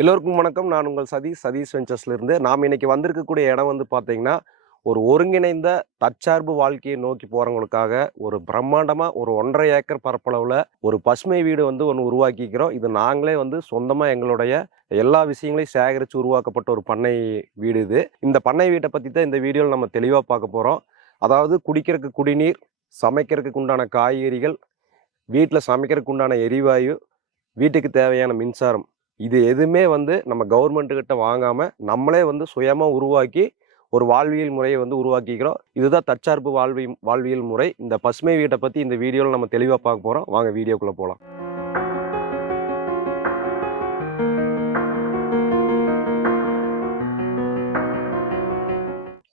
எல்லோருக்கும் வணக்கம். நான் உங்கள் சதீஷ் வெஞ்சர்ஸ்லேருந்து. நாம் இன்னைக்கு வந்திருக்கக்கூடிய இடம் வந்து பார்த்தீங்கன்னா, ஒரு ஒருங்கிணைந்த தற்சார்பு வாழ்க்கையை நோக்கி போகிறவங்களுக்காக ஒரு பிரம்மாண்டமாக ஒரு 1.5 ஏக்கர் பரப்பளவில் ஒரு பசுமை வீடு வந்து ஒன்று உருவாக்கிக்கிறோம். இது நாங்களே வந்து சொந்தமாக எங்களுடைய எல்லா விஷயங்களையும் சேகரித்து உருவாக்கப்பட்ட ஒரு பண்ணை வீடு இது. இந்த பண்ணை வீட்டை பற்றி தான் இந்த வீடியோவில் நம்ம தெளிவாக பார்க்க போகிறோம். அதாவது குடிக்கிறதுக்கு குடிநீர், சமைக்கிறதுக்கு உண்டான காய்கறிகள், வீட்டில் சமைக்கிறதுக்கு உண்டான எரிவாயு, வீட்டுக்கு தேவையான மின்சாரம், இது எதுவுமே வந்து நம்ம கவர்மெண்ட்டுக்கிட்ட வாங்காமல் நம்மளே வந்து சுயமாக உருவாக்கி ஒரு வாழ்வியல் முறையை வந்து உருவாக்கிக்கிறோம். இதுதான் தற்சார்பு வாழ்வியல் முறை. இந்த பசுமை வீட்டை பற்றி இந்த வீடியோவில் நம்ம தெளிவாக பார்க்க போகிறோம். வாங்க வீடியோக்குள்ளே போகலாம்.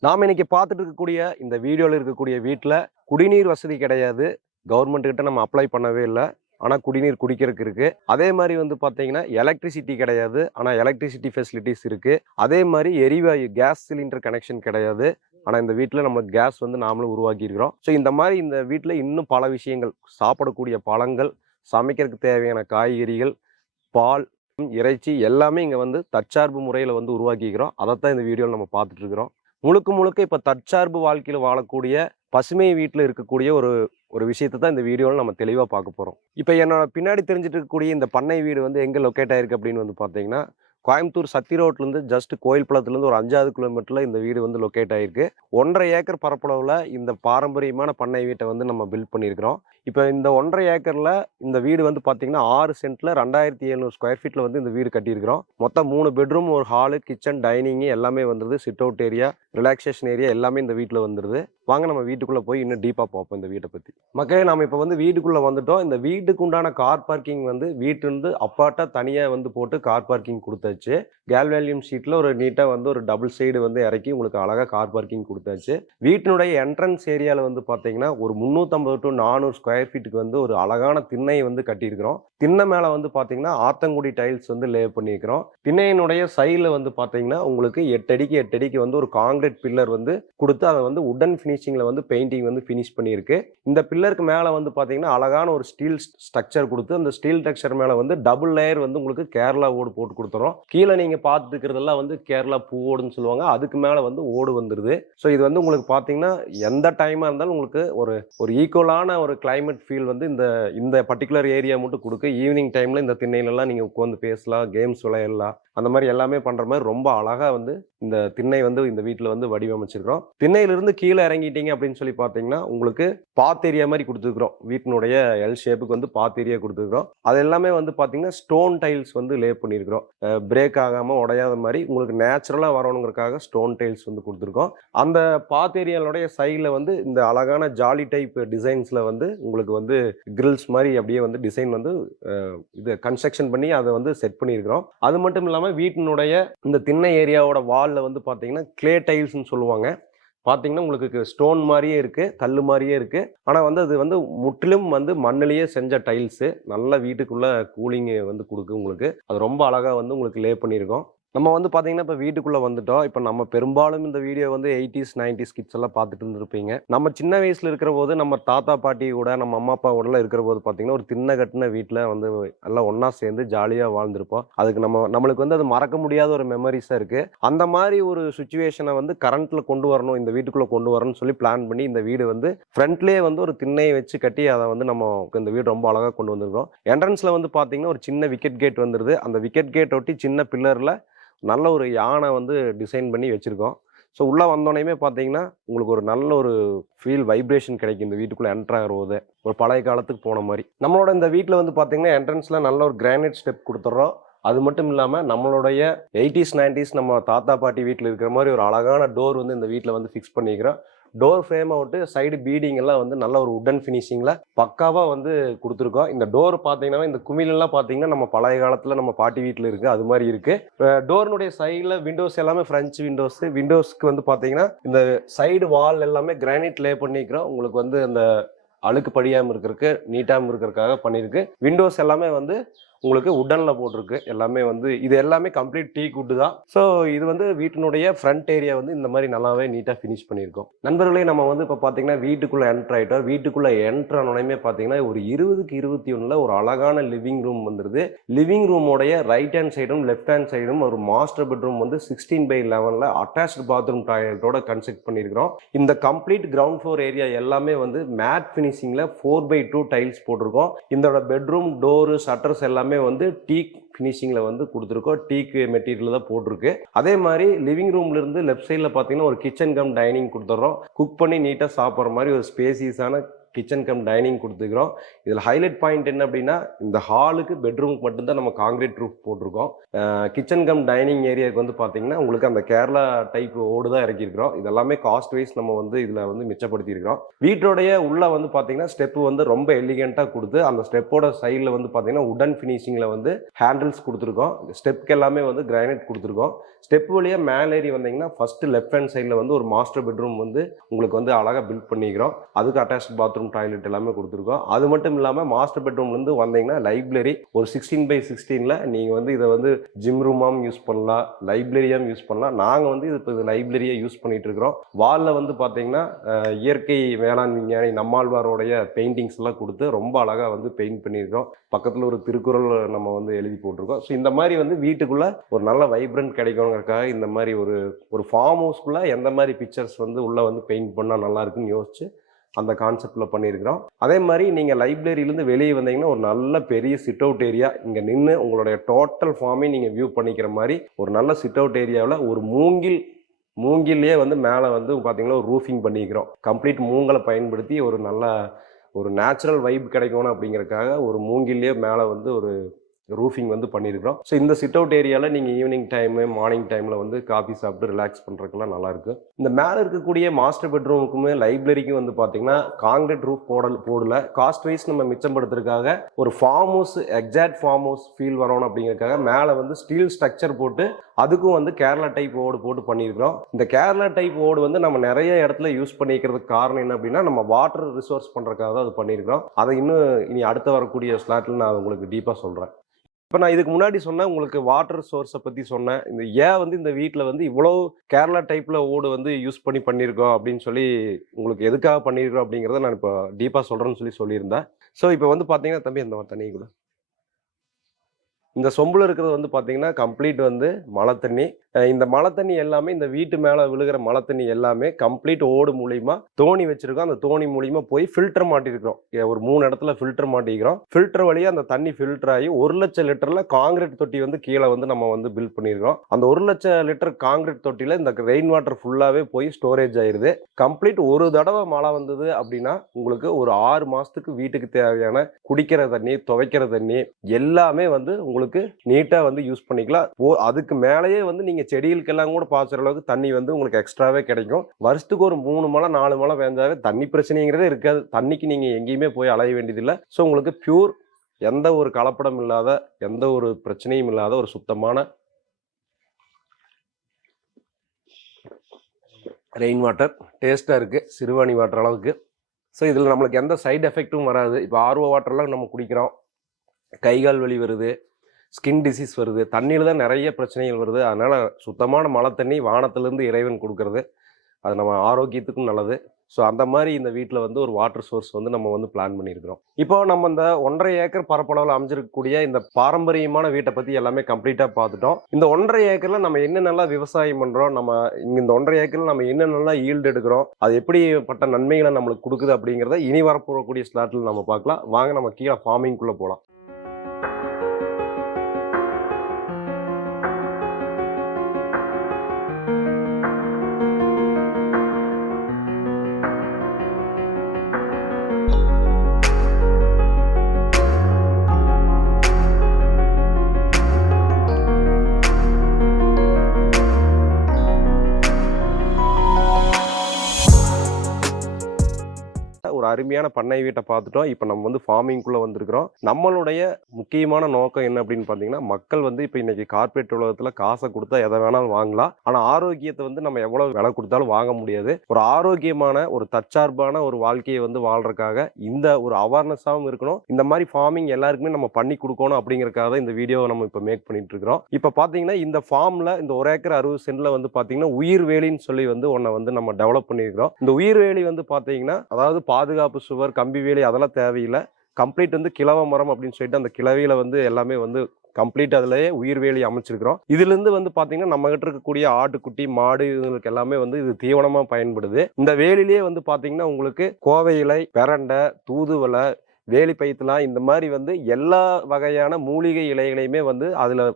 நாம் இன்னைக்கு பார்த்துட்டு இருக்கக்கூடிய இந்த வீடியோவில் இருக்கக்கூடிய வீட்டில் குடிநீர் வசதி கிடையாது. கவர்மெண்ட்டுக்கிட்ட நம்ம அப்ளை பண்ணவே இல்லை. ஆனால் குடிநீர் குடிக்கிறதுக்கு இருக்குது. அதே மாதிரி வந்து பார்த்தீங்கன்னா எலக்ட்ரிசிட்டி கிடையாது. ஆனால் எலக்ட்ரிசிட்டி ஃபெசிலிட்டிஸ் இருக்குது. அதே மாதிரி எரிவாயு கேஸ் சிலிண்டர் கனெக்ஷன் கிடையாது. ஆனால் இந்த வீட்டில் நம்ம கேஸ் வந்து நாமளும் உருவாக்கியிருக்கிறோம். ஸோ இந்த மாதிரி இந்த வீட்டில் இன்னும் பல விஷயங்கள், சாப்பிடக்கூடிய பழங்கள், சமைக்கிறதுக்கு தேவையான காய்கறிகள், பால், இறைச்சி எல்லாமே இங்கே வந்து தற்சார்பு முறையில் வந்து உருவாக்கிக்கிறோம். அதைத்தான் இந்த வீடியோவில் நம்ம பார்த்துட்டு இருக்கிறோம். முழுக்க இப்போ தற்சார்பு வாழ்க்கையில் வாழக்கூடிய பசுமை வீட்டில் இருக்கக்கூடிய ஒரு விஷயத்தை தான் இந்த வீடியோவில் நம்ம தெளிவாக பார்க்க போகிறோம். இப்போ என்னோட பின்னாடி தெரிஞ்சிட்டு இருக்கக்கூடிய இந்த பண்ணை வீடு வந்து எங்கே லொக்கேட் ஆயிருக்கு அப்படின்னு வந்து பார்த்தீங்கன்னா, கோயம்புத்தூர் சத்தி ரோட்லேருந்து ஜஸ்ட் கோயில்பள்ளத்துலேருந்து ஒரு 5 கிலோமீட்டரில் இந்த வீடு வந்து லொக்கேட் ஆகிருக்கு. 1.5 ஏக்கர் பரப்பளவில் இந்த பாரம்பரியமான பண்ணை வீட்டை வந்து நம்ம பில்ட் பண்ணியிருக்கிறோம். இப்போ இந்த 1.5 ஏக்கரில் இந்த வீடு வந்து பார்த்தீங்கன்னா 6 சென்ட்டில் 2700 ஸ்கொயர் ஃபீட்டில் வந்து இந்த வீடு கட்டியிருக்கிறோம். மொத்தம் 3 பெட்ரூம், ஒரு ஹாலு, கிச்சன், டைனிங்கு எல்லாமே வந்துடுது. Sit out area, relaxation area எல்லாமே இந்த வீட்டில் வந்துடுது. வாங்க நம்ம வீட்டுக்குள்ளே போய் இன்னும் டீப்பாக பார்ப்போம் இந்த வீட்டை பற்றி. மக்களே, நம்ம இப்போ வந்து வீட்டுக்குள்ளே வந்துட்டோம். இந்த வீட்டுக்கு உண்டான கார் பார்க்கிங் வந்து வீட்டிலிருந்து அப்பாட்டா தனியாக வந்து போட்டு கார் பார்க்கிங் கொடுத்தாச்சு. கேல்வேலியம் ஷீட்டில் ஒரு நீட்டாக வந்து ஒரு டபுள் சைடு வந்து இறக்கி உங்களுக்கு அழகாக கார் பார்க்கிங் கொடுத்தாச்சு. வீட்டினுடைய என்ட்ரன்ஸ் ஏரியாவில் வந்து பார்த்தீங்கன்னா ஒரு 350 to 400 ஸ்கொயர் ஃபீட்டுக்கு வந்து ஒரு அழகான திண்ணை வந்து கட்டியிருக்கிறோம். திண்ணை மேலே வந்து பார்த்தீங்கன்னா ஆத்தங்குடி டைல்ஸ் வந்து லே பண்ணியிருக்கிறோம். திண்ணையினுடைய சைடில் வந்து பார்த்தீங்கன்னா உங்களுக்கு 8 அடிக்கு 8 அடிக்கு வந்து ஒரு காங்கிரீட் பில்லர் வந்து கொடுத்து அதை வந்து உடன் ஃபினிஷிங்கில் வந்து பெயிண்டிங் வந்து ஃபினிஷ் பண்ணியிருக்கு. இந்த பில்லருக்கு மேலே வந்து பார்த்தீங்கன்னா அழகான ஒரு ஸ்டீல் ஸ்ட்ரக்சர் கொடுத்து அந்த ஸ்டீல் ஸ்ட்ரக்சர் மேலே வந்து டபுள் லேயர் வந்து உங்களுக்கு கேரளா ஓடு போட்டு கொடுத்துறோம். கீழே நீங்கள் பார்த்துட்டு இருக்கிறதெல்லாம் வந்து கேரளா பூவோடுன்னு சொல்லுவாங்க. அதுக்கு மேலே வந்து ஓடு வந்துடுது. ஸோ இது வந்து உங்களுக்கு பார்த்தீங்கன்னா எந்த டைமாக இருந்தாலும் உங்களுக்கு ஒரு ஈக்குவலான ஒரு கிளைமேட் ஃபீல் வந்து இந்த பர்டிகுலர் ஏரியா மட்டும் கொடுக்கு. ஈவினிங் டைமில் இந்த திண்ணையிலலாம் நீங்கள் உட்காந்து பேசலாம், கேம்ஸ் விளையாடலாம், அந்த மாதிரி எல்லாமே பண்ணுற மாதிரி ரொம்ப அழகாக வந்து இந்த திண்ணை வந்து இந்த வீட்டில் வந்து வடிவமைச்சிருக்கிறோம். திண்ணையிலிருந்து கீழே இறங்கிட்டீங்க அப்படின்னு சொல்லி பார்த்தீங்கன்னா உங்களுக்கு பாத் ஏரியா மாதிரி கொடுத்துருக்குறோம். வீட்டினுடைய எல் ஷேப்புக்கு வந்து பாத் ஏரியா கொடுத்துருக்குறோம். அது எல்லாமே வந்து பார்த்தீங்கன்னா ஸ்டோன் டைல்ஸ் வந்து லே பண்ணியிருக்கிறோம். பிரேக் ஆகாமல் உடையாத மாதிரி உங்களுக்கு நேச்சுரலாக வரணுங்கிறதுக்காக ஸ்டோன் டைல்ஸ் வந்து கொடுத்துருக்கோம். அந்த பாத் ஏரியாவுடைய சைடில் வந்து இந்த அழகான ஜாலி டைப் டிசைன்ஸில் வந்து உங்களுக்கு வந்து கிரில்ஸ் மாதிரி அப்படியே வந்து டிசைன் வந்து இது கன்ஸ்ட்ரக்ஷன் பண்ணி அதை வந்து செட் பண்ணியிருக்கிறோம். அது மட்டும் இல்லாமல் வீட்டினுடைய இந்த திண்ணை ஏரியாவோட வாலில் வந்து பார்த்தீங்கன்னா கிளே டைல்ஸ்ன்னு சொல்லுவாங்க. பார்த்தீங்கன்னா உங்களுக்கு ஸ்டோன் மாதிரியே இருக்குது, கல் மாதிரியே இருக்குது. ஆனால் வந்து அது வந்து முற்றிலும் வந்து மண்ணிலேயே செஞ்ச டைல்ஸு. நல்ல வீட்டுக்குள்ளே கூலிங்கு வந்து கொடுக்கு உங்களுக்கு. அது ரொம்ப அழகாக வந்து உங்களுக்கு லே பண்ணியிருக்கோம். நம்ம வந்து பார்த்தீங்கன்னா இப்போ வீட்டுக்குள்ளே வந்துட்டோம். இப்போ நம்ம பெரும்பாலும் இந்த வீடியோ வந்து 80s 90s கிட்ஸ் எல்லாம் பார்த்துட்டு இருந்திருப்பீங்க. நம்ம சின்ன வயசில் இருக்கிற போது நம்ம தாத்தா பாட்டி கூட நம்ம அம்மா அப்பா கூடலாம் இருக்கிற போது பார்த்தீங்கன்னா ஒரு திண்ணை கட்டின வீட்டில் வந்து எல்லாம் ஒன்றா சேர்ந்து ஜாலியாக வாழ்ந்திருப்போம். அதுக்கு நம்மளுக்கு வந்து அது மறக்க முடியாத ஒரு மெமரிஸாக இருக்குது. அந்த மாதிரி ஒரு சுச்சுவேஷனை வந்து கரண்ட்டில் கொண்டு வரணும், இந்த வீட்டுக்குள்ளே கொண்டு வரணும்னு சொல்லி பிளான் பண்ணி இந்த வீடு வந்து ஃப்ரண்ட்லேயே வந்து ஒரு திண்ணையை வச்சு கட்டி அதை வந்து நம்ம இந்த வீடு ரொம்ப அழகாக கொண்டு வந்திருக்கோம். என்ட்ரன்ஸில் வந்து பார்த்தீங்கன்னா ஒரு சின்ன விக்கெட் கேட் வந்துடுது. அந்த விக்கெட் கேட் ஒட்டி சின்ன பில்லரில் நல்ல ஒரு யானை வந்து டிசைன் பண்ணி வச்சுருக்கோம். ஸோ உள்ளே வந்தோடனே பார்த்தீங்கன்னா உங்களுக்கு ஒரு நல்ல ஒரு ஃபீல், வைப்ரேஷன் கிடைக்கும். இந்த வீட்டுக்குள்ளே என்ட்ரு ஆகிற போது ஒரு பழைய காலத்துக்கு போன மாதிரி. நம்மளோட இந்த வீட்டில் வந்து பார்த்தீங்கன்னா என்ட்ரன்ஸில் நல்ல ஒரு கிரானைட் ஸ்டெப் கொடுத்துட்றோம். அது மட்டும் இல்லாமல் நம்மளுடைய 80s 90s நம்ம தாத்தா பாட்டி வீட்டில் இருக்கிற மாதிரி ஒரு அழகான டோர் வந்து இந்த வீட்டில் வந்து ஃபிக்ஸ் பண்ணிக்கிறோம். Door frame out side feeding எல்லாம் வந்து நல்ல ஒரு உடன் ஃபினிஷிங்கில் பக்காவாக வந்து கொடுத்துருக்கோம். இந்த டோர் பார்த்தீங்கன்னா இந்த குமிழெல்லாம் பார்த்தீங்கன்னா நம்ம பழைய காலத்தில் நம்ம பாட்டி வீட்டில் இருக்குது அது மாதிரி இருக்குது. டோர்னுடைய சைடில் விண்டோஸ் எல்லாமே ஃப்ரெஞ்ச் விண்டோஸ்க்கு வந்து பார்த்தீங்கன்னா இந்த சைடு வால் எல்லாமே கிரானைட் லே பண்ணிக்கிறோம். உங்களுக்கு வந்து அந்த அழுக்கு படியாமல் இருக்கிறதுக்கு, நீட்டாமல் இருக்கிறதுக்காக பண்ணியிருக்கு. விண்டோஸ் எல்லாமே வந்து உங்களுக்கு உட்டன்ல போட்டிருக்கு. எல்லாமே வந்து இது எல்லாமே கம்ப்ளீட் டீ குட் தான். ஸோ இது வந்து வீட்டினுடைய ஃப்ரண்ட் ஏரியா வந்து இந்த மாதிரி நல்லாவே நீட்டாக ஃபினிஷ் பண்ணியிருக்கோம். நண்பர்களே, நம்ம வந்து இப்போ பார்த்தீங்கன்னா வீட்டுக்குள்ளே என்ட்ரு ஆகிட்டோம். வீட்டுக்குள்ளே என்ட்ரு ஆனோடனே பார்த்தீங்கன்னா ஒரு 20க்கு 21 ஒரு அழகான லிவிங் ரூம் வந்துருது. லிவிங் ரூமோடைய ரைட் ஹேண்ட் சைடும் லெஃப்ட் ஹேண்ட் சைடும் ஒரு மாஸ்டர் பெட்ரூம் வந்து 16/11 அட்டாச்டு பாத்ரூம் டாய்லெட்டோட கன்ஸ்ட்ரக்ட் பண்ணியிருக்கிறோம். இந்த கம்ப்ளீட் கிரவுண்ட் ஃப்ளோர் ஏரியா எல்லாமே வந்து மேட் ஃபினிஷிங்கில் 4/2 டைல்ஸ் போட்டிருக்கோம். இதோட பெட்ரூம் டோரு ஷட்டர்ஸ் எல்லாமே வந்து டீக் ஃபினிஷிங்கில் வந்து கொடுத்துருக்கோம். டீக்கு மெட்டீரியல் தான் போட்டிருக்கு. அதே மாதிரி லிவிங் ரூம்ல இருந்து லெஃப்ட் சைடில் பார்த்தீங்கன்னா ஒரு கிச்சன் கம் டைனிங் கொடுத்துட்றோம். குக் பண்ணி நீட்டாக சாப்பிட்ற மாதிரி ஒரு ஸ்பேசியஸான கிச்சன் கம் டைனிங் கொடுத்துக்கிறோம். இதில் ஹைலைட் பாயிண்ட் என்ன அப்படின்னா, இந்த ஹாலுக்கு பெட்ரூமுக்கு மட்டும்தான் நம்ம காங்கிரீட் ரூஃப் போட்டிருக்கோம். கிச்சன் கம் டைனிங் ஏரியாவுக்கு வந்து பார்த்தீங்கன்னா உங்களுக்கு அந்த கேரளா டைப் ஓடு தான் இறக்கியிருக்கிறோம். இதெல்லாமே காஸ்ட் வைஸ் நம்ம வந்து இதில் வந்து மிச்சப்படுத்தியிருக்கிறோம். வீட்டோடைய உள்ள வந்து பார்த்தீங்கன்னா ஸ்டெப்பு வந்து ரொம்ப எலிகெண்ட்டாக கொடுத்து அந்த ஸ்டெப்போட சைடில் வந்து பார்த்தீங்கன்னா உடன் ஃபினிஷிங்கில் வந்து ஹேண்டில்ஸ் கொடுத்துருக்கோம். ஸ்டெப்க்கு எல்லாமே வந்து கிரானைட் கொடுத்துருக்கோம். ஸ்டெப் வழியாக மேலேறி வந்தீங்கன்னா ஃபர்ஸ்ட் லெஃப்ட் ஹேண்ட் சைடில் வந்து ஒரு மாஸ்டர் பெட்ரூம் வந்து உங்களுக்கு வந்து அழகாக பில்ட் பண்ணிக்கிறோம். அதுக்கு அட்டாச் பாத்ரூம் டாய்லெட் எல்லாமே கொடுத்துருக்கோம். அது மட்டும் இல்லாமல் மாஸ்டர் பெட்ரூம்லேருந்து வந்தீங்கன்னா லைப்ரரி ஒரு 16/16 நீங்கள் வந்து இதை வந்து ஜிம் ரூமாகவும் யூஸ் பண்ணலாம், லைப்ரரியாகவும் யூஸ் பண்ணலாம். நாங்கள் வந்து இது லைப்ரரியை யூஸ் பண்ணிட்டு இருக்கிறோம். வாலில் வந்து பார்த்தீங்கன்னா இயற்கை வேளாண் விஞ்ஞானி நம்மாழ்வாரோடைய பெயிண்டிங்ஸ் எல்லாம் கொடுத்து ரொம்ப அழகாக வந்து பெயிண்ட் பண்ணியிருக்கோம். பக்கத்தில் ஒரு திருக்குறள் நம்ம வந்து எழுதி போட்டிருக்கோம். ஸோ இந்த மாதிரி வந்து வீட்டுக்குள்ளே ஒரு நல்ல வைப்ரண்ட் கிடைக்கணுங்கிறதுக்காக இந்த மாதிரி ஒரு ஃபார்ம் ஹவுஸ்க்குள்ளே எந்த மாதிரி பிக்சர்ஸ் வந்து உள்ளே வந்து பெயிண்ட் பண்ணால் நல்லா இருக்குன்னு யோசிச்சு அந்த கான்செப்டில் பண்ணியிருக்கிறோம். அதே மாதிரி நீங்கள் லைப்ரரியிலேருந்து வெளியே வந்தீங்கன்னா ஒரு நல்ல பெரிய சிட் அவுட் ஏரியா, இங்கே நின்று உங்களுடைய டோட்டல் ஃபார்மே நீங்கள் வியூ பண்ணிக்கிற மாதிரி ஒரு நல்ல சிட் அவுட் ஏரியாவில் ஒரு மூங்கிலே வந்து மேலே வந்து பார்த்தீங்கன்னா ஒரு ரூஃபிங் பண்ணிக்கிறோம். கம்ப்ளீட் மூங்கலை பயன்படுத்தி ஒரு நேச்சுரல் வைப் கிடைக்கணும் அப்படிங்கிறதுக்காக ஒரு மூங்கிலே மேலே வந்து ஒரு ரூஃபிங் வந்து பண்ணியிருக்கிறோம். ஸோ இந்த சிட் அவுட் ஏரியாவில் நீங்கள் ஈவினிங் டைமு மார்னிங் டைமில் வந்து காஃபி சாப்பிட்டு ரிலாக்ஸ் பண்ணுறதுக்கெல்லாம் நல்லாயிருக்கு. இந்த மேலே இருக்கக்கூடிய மாஸ்டர் பெட்ரூமுக்குமே லைப்ரரிக்கும் வந்து பார்த்தீங்கன்னா காங்கிரீட் ரூஃப் போடல. காஸ்ட் வைஸ் நம்ம மிச்சப்படுத்துறதுக்காக ஒரு farm house exact farm house feel வரணும் அப்படிங்கிறதுக்காக மேலே வந்து ஸ்டீல் ஸ்ட்ரக்சர் போட்டு அதுக்கும் வந்து கேரளா டைப் ஓடு போட்டு பண்ணியிருக்கிறோம். இந்த கேரளா டைப் ஓடு வந்து நம்ம நிறைய இடத்துல யூஸ் பண்ணிக்கிறதுக்கு காரணம் என்ன அப்படின்னா நம்ம வாட்டர் ரிசோர்ஸ் பண்ணுறதுக்காக தான் அது பண்ணியிருக்கிறோம். அதை இன்னும் இனி அடுத்து வரக்கூடிய ஸ்லாட்டில் நான் உங்களுக்கு டீப்பாக சொல்கிறேன். இப்போ நான் இதுக்கு முன்னாடி சொன்னேன் உங்களுக்கு வாட்டர் சோர்ஸை பற்றி சொன்னேன். இந்த ஏன் வந்து இந்த வீட்டில் வந்து இவ்வளோ கேரளா டைப்பில் ஓடு வந்து யூஸ் பண்ணியிருக்கோம் அப்படின்னு சொல்லி உங்களுக்கு எதுக்காக பண்ணியிருக்கோம் அப்படிங்கிறத நான் இப்போ டீப்பாக சொல்கிறேன்னு சொல்லியிருந்தேன். ஸோ இப்போ வந்து பார்த்தீங்கன்னா தம்பி இந்த தண்ணி கூட இந்த சொம்பில் இருக்கிறது வந்து பார்த்தீங்கன்னா கம்ப்ளீட் வந்து மழை தண்ணி. இந்த மழை தண்ணி எல்லாமே இந்த வீட்டு மேலே விழுகிற மழை தண்ணி எல்லாமே கம்ப்ளீட் ஓடு மூலியமா தோணி வச்சிருக்கோம். அந்த தோணி மூலியமா போய் ஃபில்டர் மாட்டிருக்கிறோம். ஒரு 3 இடத்துல ஃபில்டர் மாட்டிக்கிறோம். ஃபில்டர் வழியாக அந்த தண்ணி ஃபில்டர் ஆகி 1 லட்சம் லிட்டரில் காங்கிரீட் தொட்டி வந்து கீழே வந்து நம்ம வந்து பில்ட் பண்ணியிருக்கோம். அந்த 1 லட்சம் லிட்டர் காங்கிரீட் தொட்டியில் இந்த ரெயின் வாட்டர் ஃபுல்லாகவே போய் ஸ்டோரேஜ் ஆயிடுது. கம்ப்ளீட் ஒரு தடவை மழை வந்தது அப்படின்னா உங்களுக்கு ஒரு 6 மாதத்துக்கு வீட்டுக்கு தேவையான குடிக்கிற தண்ணி, துவைக்கிற தண்ணி எல்லாமே வந்து உங்களுக்கு நீட்டாக வந்து யூஸ் பண்ணிக்கலாம். அதுக்கு மேலேயே வந்து நீங்கள் செடிகளுக்கெல்லாம் கூட பாய்ச்சுற அளவுக்கு தண்ணி வந்து உங்களுக்கு எக்ஸ்ட்ராவே கிடைக்கும். வருஷத்துக்கு ஒரு 3 மழை 4 மழை பெஞ்சாவே தண்ணி பிரச்சனைங்கிறதே இருக்காது. தண்ணிக்கு நீங்கள் எங்கேயுமே போய் அலைய வேண்டியதில்லை. ஸோ உங்களுக்கு பியூர், எந்த ஒரு கலப்படம் இல்லாத, எந்த ஒரு பிரச்சனையும் இல்லாத ஒரு சுத்தமான ரெயின் வாட்டர் டேஸ்ட்டாக இருக்குது, சிறுவாணி வாட்டர் அளவுக்கு. ஸோ இதில் நம்மளுக்கு எந்த சைடு எஃபெக்ட்டும் வராது. இப்போ ஆர்ஓ வாட்டர்லாம் நம்ம குடிக்கிறோம், கைகால் வலி வருது, ஸ்கின் டிசீஸ் வருது, தண்ணியில் தான் நிறைய பிரச்சனைகள் வருது. அதனால் சுத்தமான மழை தண்ணி வானத்திலேருந்து இறைவன் கொடுக்கறது, அது நம்ம ஆரோக்கியத்துக்கும் நல்லது. ஸோ அந்த மாதிரி இந்த வீட்டில் வந்து ஒரு வாட்டர் சோர்ஸ் வந்து நம்ம வந்து பிளான் பண்ணியிருக்கிறோம். இப்போ நம்ம இந்த 1.5 ஏக்கர் பரப்பளவில் அமைஞ்சிருக்கக்கூடிய இந்த பாரம்பரியமான வீட்டை பற்றி எல்லாமே கம்ப்ளீட்டாக பார்த்துட்டோம். இந்த 1.5 ஏக்கரில் நம்ம என்னென்னலாம் விவசாயம் பண்ணுறோம், நம்ம இங்கே இந்த 1.5 ஏக்கரில் நம்ம என்னென்னலாம் ஈல்டு எடுக்கிறோம், அது எப்படிப்பட்ட நன்மைகளை நம்மளுக்கு கொடுக்குது அப்படிங்கிறத இனி வரப்போகக்கூடிய ஸ்லாட்டில் நம்ம பார்க்கலாம். வாங்க நம்ம கீழே ஃபார்மிங்குள்ளே போகலாம். ஒரு அருமையான பண்ணை வீட்டை பார்த்துட்டோம். இப்போ நம்ம வந்து ஃபார்மிங்குள்ளே வந்திருக்கிறோம். நம்மளுடைய முக்கியமான நோக்கம் என்ன அப்படின்னு பார்த்தீங்கன்னா, மக்கள் வந்து இப்போ இன்னைக்கு கார்ப்பரேட் உலகத்தில் காசை கொடுத்தா எதை வேணாலும் வாங்கலாம். ஆனால் ஆரோக்கியத்தை வந்து நம்ம எவ்வளோ விலை கொடுத்தாலும் வாங்க முடியாது. ஒரு ஆரோக்கியமான ஒரு தற்சார்பான ஒரு வாழ்க்கையை வந்து வாழ்றதுக்காக இந்த ஒரு அவேர்னஸாகவும் இருக்கணும். இந்த மாதிரி ஃபார்மிங் எல்லாருக்குமே நம்ம பண்ணி கொடுக்கணும் அப்படிங்கிறதுக்காக தான் இந்த வீடியோவை நம்ம இப்போ மேக் பண்ணிட்டு இருக்கிறோம். இப்போ பார்த்தீங்கன்னா இந்த ஃபார்மில் இந்த 1 ஏக்கர் 60 சென்ட்ல வந்து பார்த்தீங்கன்னா உயிர்வேலின்னு சொல்லி வந்து ஒன்றை வந்து நம்ம டெவலப் பண்ணியிருக்கிறோம். இந்த உயிர்வேலி வந்து பார்த்தீங்கன்னா அதாவது பாதுகாப்பு சுவர், கம்பி வேலி அதெல்லாம் தேவையில்லை. கம்ப்ளீட் வந்து கிழவ மரம் அப்படின்னு சொல்லிட்டு அந்த கிழவியில வந்து எல்லாமே வந்து கம்ப்ளீட் அதுலயே உயிர்வேலி அமைச்சிருக்கிறோம். இதுல இருந்து வந்து பாத்தீங்கன்னா நம்ம கிட்ட இருக்கக்கூடிய ஆட்டுக்குட்டி, மாடு இதுங்களுக்கு எல்லாமே வந்து இது தீவனமா பயன்படுது. இந்த வேலிலேயே வந்து பாத்தீங்கன்னா உங்களுக்கு கோவை இலை, பெரண்டை, தூதுவளை, வேலி பைத்தலாம் இந்த மாதிரி வந்து எல்லா வகையான மூலிகை இலைகளையுமே வந்து அதுல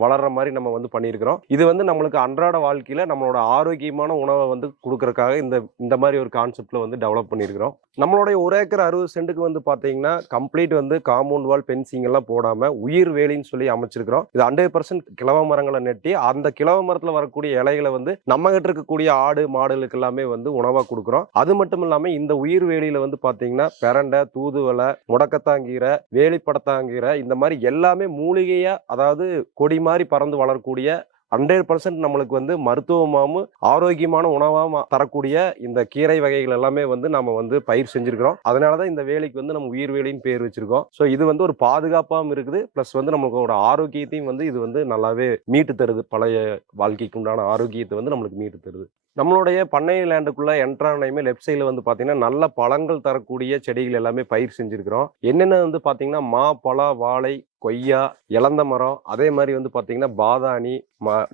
வளர்ற மாதிரி நம்ம வந்து பண்ணியிருக்கிறோம். இது வந்து நம்மளுக்கு அன்றாட வாழ்க்கையில நம்மளோட ஆரோக்கியமான உணவை வந்து கொடுக்கறதுக்காக இந்த மாதிரி ஒரு கான்செப்ட்ல வந்து டெவலப் பண்ணியிருக்கிறோம். நம்மளுடைய 1 ஏக்கர் 60 சென்ட்டுக்கு வந்து பார்த்தீங்கன்னா கம்ப்ளீட் வந்து காம்பவுண்ட் வால், பென்சிங் எல்லாம் போடாம உயிர் வேலின்னு சொல்லி அமைச்சிருக்கிறோம். இது 100% கிழவ மரங்களை நெட்டி அந்த கிழவ மரத்தில் வரக்கூடிய இலைகளை வந்து நம்ம கிட்ட இருக்கக்கூடிய ஆடு மாடுகளுக்கு எல்லாமே வந்து உணவாக கொடுக்குறோம். அது மட்டும் இல்லாமல் இந்த உயிர் வேலியில வந்து பார்த்தீங்கன்னா பெரண்டை, தூதுவளை, முடக்கத்தாங்கீரை, வேலிப்படத்தாங்கீரை இந்த மாதிரி எல்லாமே மூலிகையா அதாவது கொடி மாதிரி பறந்து வளரக்கூடிய 100% நம்மளுக்கு வந்து மருத்துவமாகவும் ஆரோக்கியமான உணவாகவும் தரக்கூடிய இந்த கீரை வகைகள் எல்லாமே வந்து நம்ம வந்து பயிர் செஞ்சிருக்கிறோம். அதனாலதான் இந்த வேலைக்கு வந்து நம்ம உயிர் வேலின்னு பேர் வச்சிருக்கோம். ஸோ இது வந்து ஒரு பாதுகாப்பாகவும் இருக்குது, பிளஸ் வந்து நம்மளோட ஆரோக்கியத்தையும் வந்து இது வந்து நல்லாவே மீட்டு தருது. பழைய வாழ்க்கைக்கு உண்டான ஆரோக்கியத்தை வந்து நம்மளுக்கு மீட்டு தருது. நம்மளுடைய பண்ணை லேண்டுக்குள்ள என்ட்ரானையுமே லெஃப்ட் சைடில் வந்து பார்த்தீங்கன்னா நல்ல பழங்கள் தரக்கூடிய செடிகள் எல்லாமே பயிர் செஞ்சிருக்கிறோம். என்னென்ன வந்து பார்த்தீங்கன்னா மா, பலா, வாழை, கொய்யா, இலந்த மரம், அதே மாதிரி வந்து பார்த்தீங்கன்னா பாதாணி,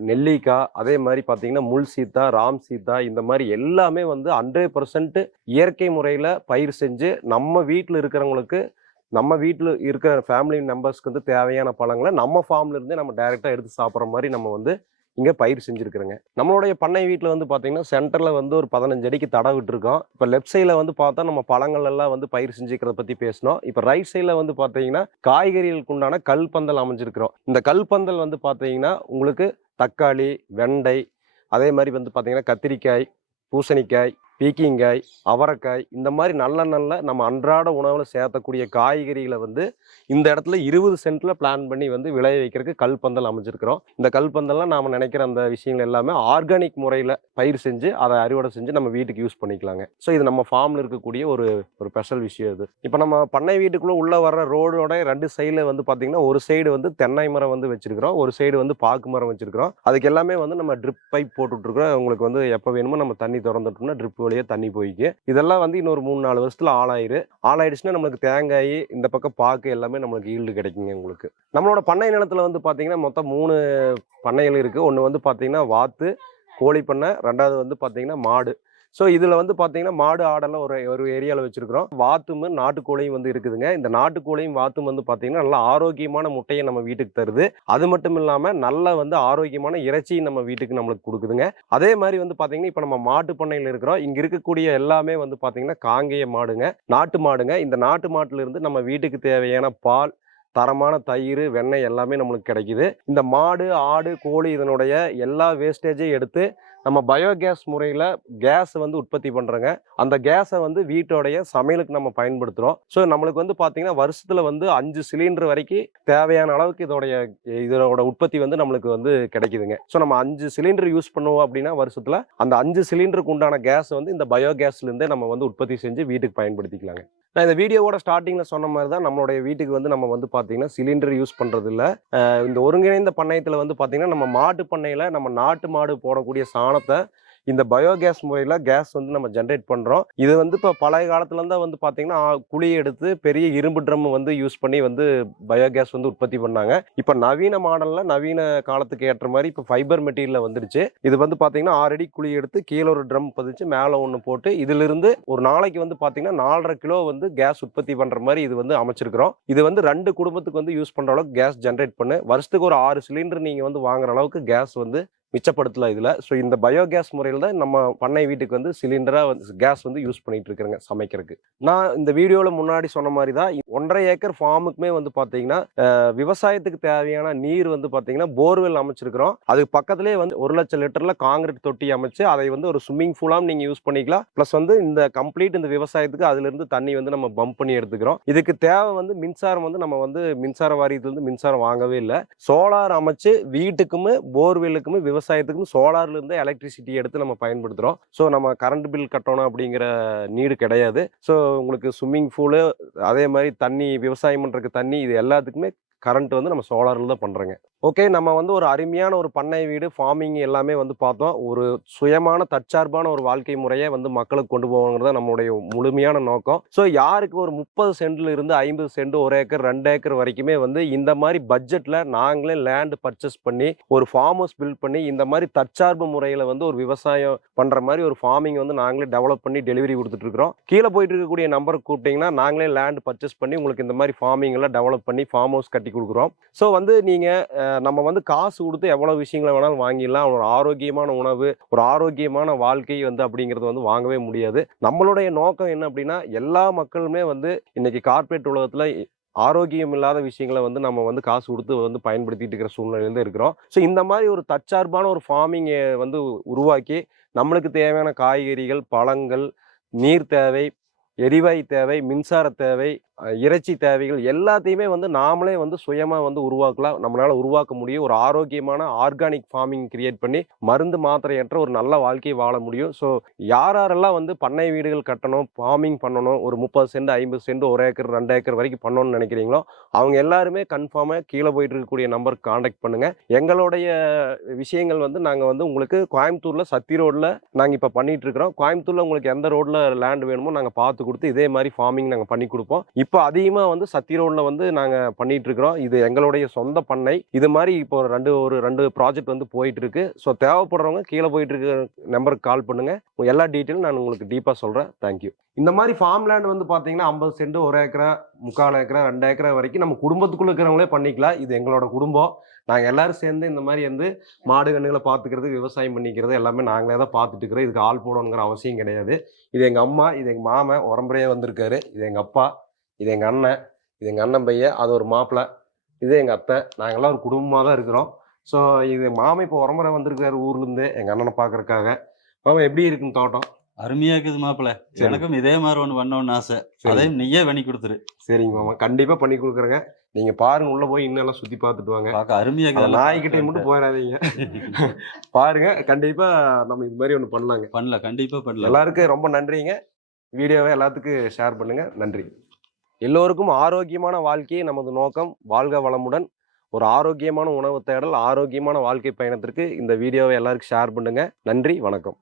நெல்லிக்காய், அதே மாதிரி பார்த்தீங்கன்னா முள் சீத்தா, ராம் சீத்தா இந்த மாதிரி எல்லாமே வந்து 100% இயற்கை முறையில் பயிர் செஞ்சு நம்ம வீட்டில் இருக்கிறவங்களுக்கு நம்ம வீட்டில் இருக்கிற ஃபேமிலி மெம்பர்ஸ்க்கு வந்து தேவையான பழங்களை நம்ம ஃபார்ம்ல இருந்தே நம்ம டைரெக்டாக எடுத்து சாப்பிட்ற மாதிரி நம்ம வந்து இங்கே பயிர் செஞ்சுருக்குறேங்க. நம்மளுடைய பண்ணை வீட்டில் வந்து பார்த்தீங்கன்னா சென்டரில் வந்து ஒரு 15 அடிக்கு தடை விட்டுருக்கோம். இப்போ லெஃப்ட் சைடில் வந்து பார்த்தா நம்ம பழங்கள் எல்லாம் வந்து பயிர் செஞ்சுக்கிறத பற்றி பேசினோம். இப்போ ரைட் சைடில் வந்து பார்த்தீங்கன்னா காய்கறிகளுக்கு உண்டான கல் பந்தல் அமைஞ்சிருக்கிறோம். இந்த கல் பந்தல் வந்து பார்த்தீங்கன்னா உங்களுக்கு தக்காளி, வெண்டை, அதே மாதிரி வந்து பார்த்தீங்கன்னா கத்திரிக்காய், பூசணிக்காய், பீக்கிங்காய், அவரைக்காய் இந்த மாதிரி நல்ல நம்ம அன்றாட உணவில் சேர்த்தக்கூடிய காய்கறிகளை வந்து இந்த இடத்துல 20 சென்ட்ல பிளான் பண்ணி வந்து விளைய வைக்கிறதுக்கு கல் பந்தல் அமைச்சிருக்கிறோம். இந்த கல் பந்தல்லாம் நாம் நினைக்கிற அந்த விஷயங்கள் எல்லாமே ஆர்கானிக் முறையில் பயிர் செஞ்சு அதை அறுவடை செஞ்சு நம்ம வீட்டுக்கு யூஸ் பண்ணிக்கலாங்க. ஸோ இது நம்ம ஃபார்மில் இருக்கக்கூடிய ஒரு ஸ்பெஷல் விஷயம் இது. இப்போ நம்ம பண்ணை வீட்டுக்குள்ளே உள்ளே வர்ற ரோடோட 2 சைடில் வந்து பார்த்தீங்கன்னா ஒரு சைடு வந்து தென்னை மரம் வந்து வச்சிருக்கிறோம், ஒரு சைடு வந்து பாக்கு மரம் வச்சிருக்கிறோம். அதுக்கு எல்லாமே வந்து நம்ம ட்ரிப் பைப் போட்டுட்ருக்கிறோம். உங்களுக்கு வந்து எப்போ வேணுமோ நம்ம தண்ணி திறந்துட்டோம்னா ட்ரிப் வழியாக தண்ணி போய்க்கு. இதெல்லாம் வந்து இன்னொரு 3-4 வருஷத்துல ஆளாயிடுச்சுன்னா நம்மளுக்கு தேங்காய், இந்த பக்கம் பாக்கு எல்லாமே நம்மளுக்கு ஈல்டு கிடைக்குங்க. உங்களுக்கு நம்மளோட பண்ணை நிலத்துல வந்து பாத்தீங்கன்னா மொத்தம் 3 பண்ணைகள் இருக்கு. ஒன்று வந்து பாத்தீங்கன்னா வாத்து, கோழி பண்ணை, 2வது வந்து பாத்தீங்கன்னா மாடு. ஸோ இதில் வந்து பார்த்தீங்கன்னா மாடு, ஆடெல்லாம் ஒரு ஏரியாவில் வச்சுருக்கிறோம். வாத்தும் நாட்டுக்கோழியும் வந்து இருக்குதுங்க. இந்த நாட்டுக்கோழியும் வாத்தும் வந்து பார்த்தீங்கன்னா நல்லா ஆரோக்கியமான முட்டையை நம்ம வீட்டுக்கு தருது. அது மட்டும் இல்லாமல் நல்ல வந்து ஆரோக்கியமான இறைச்சியும் நம்ம வீட்டுக்கு நம்மளுக்கு கொடுக்குதுங்க. அதே மாதிரி வந்து பார்த்தீங்கன்னா இப்போ நம்ம மாட்டு பண்ணையில் இருக்கிறோம். இங்கே இருக்கக்கூடிய எல்லாமே வந்து பார்த்தீங்கன்னா காங்கேய மாடுங்க, நாட்டு மாடுங்க. இந்த நாட்டு மாட்டிலிருந்து நம்ம வீட்டுக்கு தேவையான பால், தரமான தயிர், வெண்ணெய் எல்லாமே நம்மளுக்கு கிடைக்குது. இந்த மாடு, ஆடு, கோழி இதனுடைய எல்லா வேஸ்டேஜையும் எடுத்து நம்ம பயோகேஸ் முறையில் கேஸ் வந்து உற்பத்தி பண்ணுறோங்க. அந்த கேஸை வந்து வீட்டோடைய சமையலுக்கு நம்ம பயன்படுத்துகிறோம். ஸோ நம்மளுக்கு வந்து பார்த்தீங்கன்னா வருஷத்தில் வந்து 5 சிலிண்டர் வரைக்கும் தேவையான அளவுக்கு இதோட உற்பத்தி வந்து நம்மளுக்கு வந்து கிடைக்குதுங்க. ஸோ நம்ம 5 சிலிண்டர் யூஸ் பண்ணுவோம் அப்படின்னா வருஷத்தில் அந்த 5 சிலிண்டருக்கு உண்டான கேஸ் வந்து இந்த பயோகேஸ்லேருந்தே நம்ம வந்து உற்பத்தி செஞ்சு வீட்டுக்கு பயன்படுத்திக்கலாங்க. நான் இந்த வீடியோவோட ஸ்டார்டிங்கில் சொன்ன மாதிரி தான் நம்மளுடைய வீட்டுக்கு வந்து நம்ம வந்து பார்த்தீங்கன்னா சிலிண்டர் யூஸ் பண்ணுறது இல்லை. இந்த ஒருங்கிணைந்த பண்ணையத்தில் வந்து பார்த்தீங்கன்னா நம்ம மாட்டு பண்ணையில் நம்ம நாட்டு மாடு போடக்கூடிய சாணத்தை இந்த பயோகேஸ் முறையில் கேஸ் வந்து நம்ம ஜென்ரேட் பண்ணுறோம். இது வந்து இப்போ பழைய காலத்துலேருந்து வந்து பார்த்தீங்கன்னா குழி எடுத்து பெரிய இரும்பு ட்ரம் வந்து யூஸ் பண்ணி வந்து பயோகேஸ் வந்து உற்பத்தி பண்ணாங்க. இப்போ நவீன மாடலில் நவீன காலத்துக்கு ஏற்ற மாதிரி இப்போ ஃபைபர் மெட்டீரியல் வந்துடுச்சு. இது வந்து பார்த்தீங்கன்னா 6 அடி குழி எடுத்து கீழே ஒரு ட்ரம் பதிச்சு மேலே ஒன்று போட்டு இதிலிருந்து ஒரு நாளைக்கு வந்து பார்த்தீங்கன்னா 4.5 கிலோ வந்து கேஸ் உற்பத்தி பண்ணுற மாதிரி இது வந்து அமைச்சிருக்கிறோம். இது வந்து 2 குடும்பத்துக்கு வந்து யூஸ் பண்ணுற அளவுக்கு கேஸ் ஜென்ரேட் பண்ணு. வருஷத்துக்கு ஒரு 6 சிலிண்டர் நீங்கள் வந்து வாங்குற அளவுக்கு கேஸ் வந்து மிச்சப்படுத்தலாம் இதில். ஸோ இந்த பயோகேஸ் முறையில் தான் நம்ம பண்ணை வீட்டுக்கு வந்து சிலிண்டராக வந்து கேஸ் வந்து யூஸ் பண்ணிட்டு இருக்கிறேங்க சமைக்கிறதுக்கு. நான் இந்த வீடியோவில் முன்னாடி சொன்ன மாதிரி தான் 1.5 ஏக்கர் ஃபார்முக்குமே வந்து பார்த்தீங்கன்னா விவசாயத்துக்கு தேவையான நீர் வந்து பார்த்தீங்கன்னா போர்வெல் அமைச்சிருக்கிறோம். அதுக்கு பக்கத்துலேயே வந்து 1 லட்சம் லிட்டரில் காங்கிரீட் தொட்டி அமைச்சு அதை வந்து ஒரு ஸ்விம்மிங் பூலாக நீங்கள் யூஸ் பண்ணிக்கலாம். ப்ளஸ் வந்து இந்த கம்ப்ளீட் இந்த விவசாயத்துக்கு அதுலேருந்து தண்ணி வந்து நம்ம பம்ப் பண்ணி எடுத்துக்கிறோம். இதுக்கு தேவை வந்து மின்சாரம் வந்து நம்ம வந்து மின்சார வாரியத்திலிருந்து மின்சாரம் வாங்கவே இல்லை. சோலார் அமைச்சு வீட்டுக்குமே போர்வெல்லுக்குமே விவசாயத்துக்கும் சோலார்ல இருந்து எலக்ட்ரிசிட்டி எடுத்து நம்ம பயன்படுத்துறோம். ஸோ நம்ம கரண்ட் பில் கட்டணும் அப்படிங்கிற நீடு கிடையாது. ஸோ உங்களுக்கு ஸ்விம்மிங் பூலு அதே மாதிரி தண்ணி விவசாயம் பண்றதுக்கு தண்ணி இது எல்லாத்துக்குமே கரண்ட் வந்து நம்ம சோலாரில் தான் பண்ணுறோங்க. ஓகே, நம்ம வந்து ஒரு அருமையான ஒரு பண்ணை வீடு ஃபார்மிங் எல்லாமே வந்து பார்த்தோம். ஒரு சுயமான தற்சார்பான ஒரு வாழ்க்கை முறையை வந்து மக்களுக்கு கொண்டு போவாங்கிறது நம்மளுடைய முழுமையான நோக்கம். ஸோ யாருக்கு ஒரு 30 சென்ட்ல இருந்து 50 சென்ட் 1 ஏக்கர் 2 ஏக்கர் வரைக்குமே வந்து இந்த மாதிரி பட்ஜெட்டில் நாங்களே லேண்ட் பர்ச்சேஸ் பண்ணி ஒரு ஃபார்ம் ஹவுஸ் பில்ட் பண்ணி இந்த மாதிரி தற்சார்பு முறையில் வந்து ஒரு விவசாயம் பண்ணுற மாதிரி ஒரு ஃபார்மிங் வந்து நாங்களே டெவலப் பண்ணி டெலிவரி கொடுத்துட்டு இருக்கிறோம். கீழே போயிட்டு இருக்கக்கூடிய நம்பருக்கு கூப்பிட்டீங்கன்னா நாங்களே லேண்ட் பர்ச்சேஸ் பண்ணி உங்களுக்கு இந்த மாதிரி ஃபார்மிங் எல்லாம் டெவலப் பண்ணி ஃபார்ம் ஹவுஸ் கட்டி கொடுக்குறோம். ஸோ வந்து நீங்கள் நம்ம வந்து காசு கொடுத்து எவ்வளோ விஷயங்களை வேணாலும் வாங்கிடலாம். ஒரு ஆரோக்கியமான உணவு ஒரு ஆரோக்கியமான வாழ்க்கை வந்து அப்படிங்கிறது வந்து வாங்கவே முடியாது. நம்மளுடைய நோக்கம் என்ன அப்படின்னா எல்லா மக்களுமே வந்து இன்னைக்கு கார்ப்பரேட் உலகத்தில் ஆரோக்கியம் இல்லாத விஷயங்களை வந்து நம்ம வந்து காசு கொடுத்து வந்து பயன்படுத்திட்டு இருக்கிற சூழ்நிலையில இருக்கிறோம். ஸோ இந்த மாதிரி ஒரு தற்சார்பான ஒரு ஃபார்மிங்கை வந்து உருவாக்கி நம்மளுக்கு தேவையான காய்கறிகள் பழங்கள் நீர் தேவை எரிவாயு தேவை மின்சார தேவை இறைச்சி தேவைகள் எல்லாத்தையுமே வந்து நாமளே வந்து சுயமாக வந்து உருவாக்கலாம். நம்மளால் உருவாக்க முடியும். ஒரு ஆரோக்கியமான ஆர்கானிக் ஃபார்மிங் கிரியேட் பண்ணி மருந்து மாத்திரையற்ற ஒரு நல்ல வாழ்க்கையை வாழ முடியும். ஸோ யாரெல்லாம் வந்து பண்ணை வீடுகள் கட்டணும் விஷயம் பண்ணணும் ஒரு 30 சென்ட் 50 சென்ட் 1 ஏக்கர் 2 ஏக்கர் வரைக்கும் பண்ணணும்னு நினைக்கிறீங்களோ அவங்க எல்லாருமே கன்ஃபார்மாக கீழே போயிட்டு இருக்கக்கூடிய நம்பருக்கு காண்டாக்ட் பண்ணுங்கள். எங்களுடைய விஷயங்கள் வந்து நாங்கள் வந்து உங்களுக்கு கோயம்புத்தூரில் சத்தி ரோடில் நாங்கள் இப்போ பண்ணிட்டு இருக்கிறோம். கோயம்புத்தூரில் உங்களுக்கு எந்த ரோட்டில் லேண்ட் வேணுமோ நாங்கள் பார்த்து கொடுத்து இதே மாதிரி ஃபார்மிங் நாங்கள் பண்ணி கொடுப்போம். இப்போ அதிகமாக வந்து சத்தி ரோடில் வந்து நாங்கள் பண்ணிட்டு இருக்கிறோம். இது எங்களுடைய சொந்த பண்ணை. இது மாதிரி இப்போ ஒரு ரெண்டு ப்ராஜெக்ட் வந்து போயிட்டு இருக்கு. ஸோ தேவைப்படுறவங்க கீழே போயிட்டு இருக்க நம்பருக்கு கால் பண்ணுங்க. எல்லா டீட்டெயிலும் நான் உங்களுக்கு டீப்பாக சொல்கிறேன். தேங்க்யூ. இந்த மாதிரி ஃபார்ம் லேண்ட் வந்து பார்த்தீங்கன்னா 50 சென்ட் 1 ஏக்கரா 3/4 ஏக்கரா 2 ஏக்கரா வரைக்கும் நம்ம குடும்பத்துக்குள்ள இருக்கிறவங்களே பண்ணிக்கலாம். இது எங்களோட குடும்பம். நாங்கள் எல்லாரும் சேர்ந்து இந்த மாதிரி வந்து மாடு கண்ணுகளை பார்த்துக்கிறது விவசாயம் பண்ணிக்கிறது எல்லாமே நாங்களே தான் பார்த்துட்டு இருக்கிறோம். இதுக்கு ஆள் போடணுங்கிற அவசியம் கிடையாது. இது எங்கள் அம்மா இது எங்கள் மாமன் உரம்பரையே வந்திருக்காரு. இது எங்கள் அப்பா இது எங்கள் அண்ணன் இது எங்கள் அண்ணன் பையன் அது ஒரு மாப்பிள்ளை இது எங்கள் அத்தை. நாங்கள்லாம் ஒரு குடும்பமாக தான் இருக்கிறோம். ஸோ இது மாமன் இப்போ உரம்பரை வந்திருக்காரு ஊர்லேருந்து எங்கள் அண்ணனை பார்க்கறக்காக. மாமா எப்படி இருக்குன்னு தோட்டம்? அருமையா இருக்குது மாப்பிள்ள. எனக்கும் இதே மாதிரி ஒன்று பண்ணணும்னு ஆசை. அதையும் நீயே பண்ணி கொடுத்துரு. சரிங்க மாமா, கண்டிப்பா பண்ணி கொடுக்குறேங்க. நீங்க பாருங்க, உள்ள போய் இன்னும் எல்லாம் சுத்தி பார்த்துட்டு வாங்க. பார்க்க அருமையா இருக்குது. நாய்கிட்ட மட்டும் போயிடாதீங்க. பாருங்க, கண்டிப்பா நம்ம இது மாதிரி ஒன்று பண்ணலாம். கண்டிப்பா பண்ணலாம். எல்லாருக்கும் ரொம்ப நன்றிங்க. வீடியோவை எல்லாத்துக்கும் ஷேர் பண்ணுங்க. நன்றி. எல்லோருக்கும் ஆரோக்கியமான வாழ்க்கையை நமது நோக்கம். வாழ்க வளமுடன். ஒரு ஆரோக்கியமான உணவு தேடல் ஆரோக்கியமான வாழ்க்கை பயணத்திற்கு இந்த வீடியோவை எல்லாருக்கும் ஷேர் பண்ணுங்க. நன்றி, வணக்கம்.